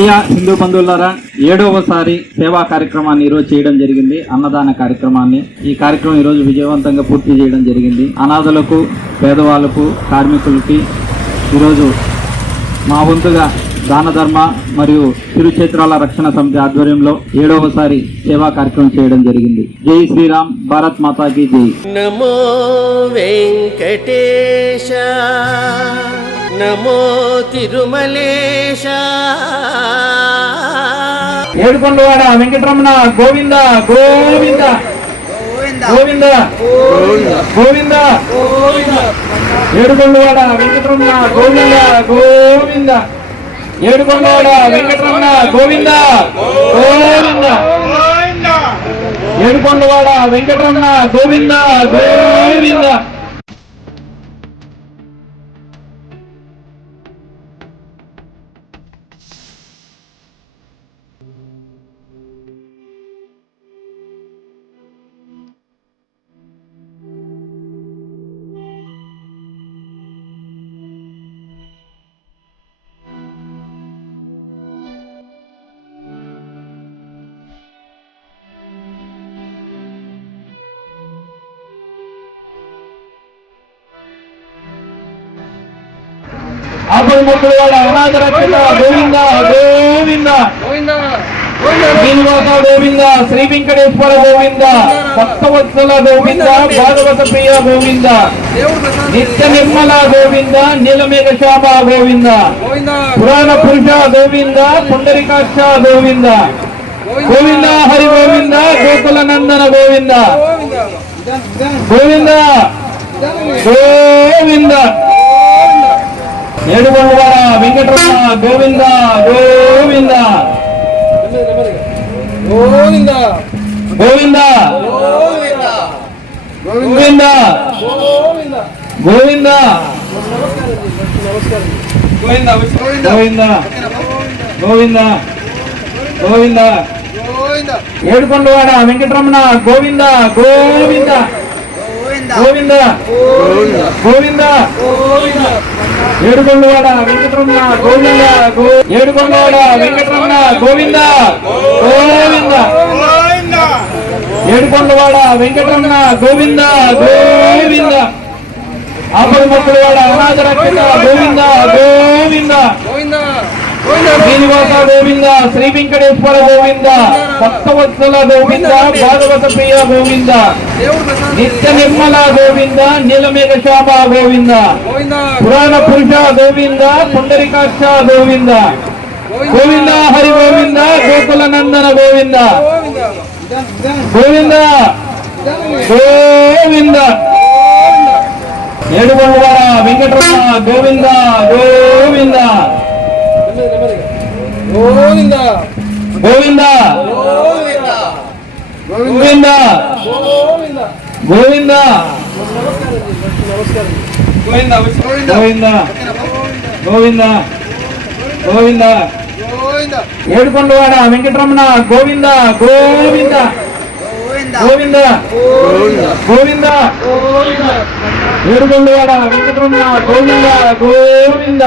ప్రియ హిందూ బంధువులారా, 7వసారి సేవా కార్యక్రమాన్ని ఈరోజు చేయడం జరిగింది. అన్నదాన కార్యక్రమాన్ని ఈ కార్యక్రమం ఈరోజు విజయవంతంగా పూర్తి చేయడం జరిగింది. అనాథలకు, పేదవాళ్లకు, కార్మికులకి ఈరోజు మా వంతుగా దాన ధర్మ మరియు తిరుక్షేత్రాల రక్షణ సమితి ఆధ్వర్యంలో 7వసారి సేవా కార్యక్రమం చేయడం జరిగింది. జై శ్రీరామ్, భారత్ మాతాకి జై. నమో వెంకటేశ, నమో తిరుమలేశ. ఏడుకొండవాడ వెంకటరమణ గోవింద గోవింద గోవింద గోవింద. ఏడుకొండవాడ వెంకటరమణ గోవింద గోవింద. ఏడుకొండవాడ వెంకటరమణ గోవింద గోవింద. ఏడుకొండవాడ వెంకటరమణ గోవింద గోవింద. ఆపదముక్కులవాడ అనాథ రక్షక గోవింద గోవింద. శ్రీనివాస గోవింద, శ్రీ వెంకటేశ్వర గోవింద, భక్తవత్సల గోవింద, భాగవత ప్రియ గోవింద, నిత్య నిర్మల గోవింద, నీలమేఘ శ్యామ గోవింద, పురాణ పురుష గోవింద, పుండరీకాక్ష గోవింద గోవింద. హరి గోవింద, గోకుల నందన గోవింద గోవింద గోవింద. ఏడుకొండవాడ వెంకటరమణ గోవింద గోవింద గోవింద గోవింద గోవింద గోవింద గోవింద గోవింద గోవింద. ఏడుకొండవాడ వెంకటరమణ గోవింద గోవింద గోవింద గోవింద. ఏడుకొండవాడ వెంకటరమణ గోవింద ఏడుకొండవాడ వెంకటరమణ గోవింద గోవింద. ఏడుకొండవాడ వెంకటరమణ గోవింద గోవింద. ఆపదముక్కులవాడ అనాథ రక్షక గోవింద గోవింద. శ్రీనివాస గోవింద, శ్రీ వెంకటేశ్వర గోవింద, భక్తవత్సల గోవింద, భాగవత ప్రియ గోవింద, నిత్య నిర్మల గోవింద, నీలమేఘ శ్యామ గోవింద, పురాణ పురుష గోవింద, పుండరీకాక్ష గోవింద గోవింద. హరి గోవింద, గోకుల నందన గోవింద గోవింద గోవింద. ఏడుకొండవాడ వెంకటరమణ గోవింద గోవింద గోవింద గోవింద గోవింద గోవింద గోవింద గోవింద గోవింద. ఏడుకొండవాడ వెంకటరమణ గోవింద గోవింద గోవింద గోవింద. ఏడుకొండవాడ వెంకటరమణ గోవింద గోవింద.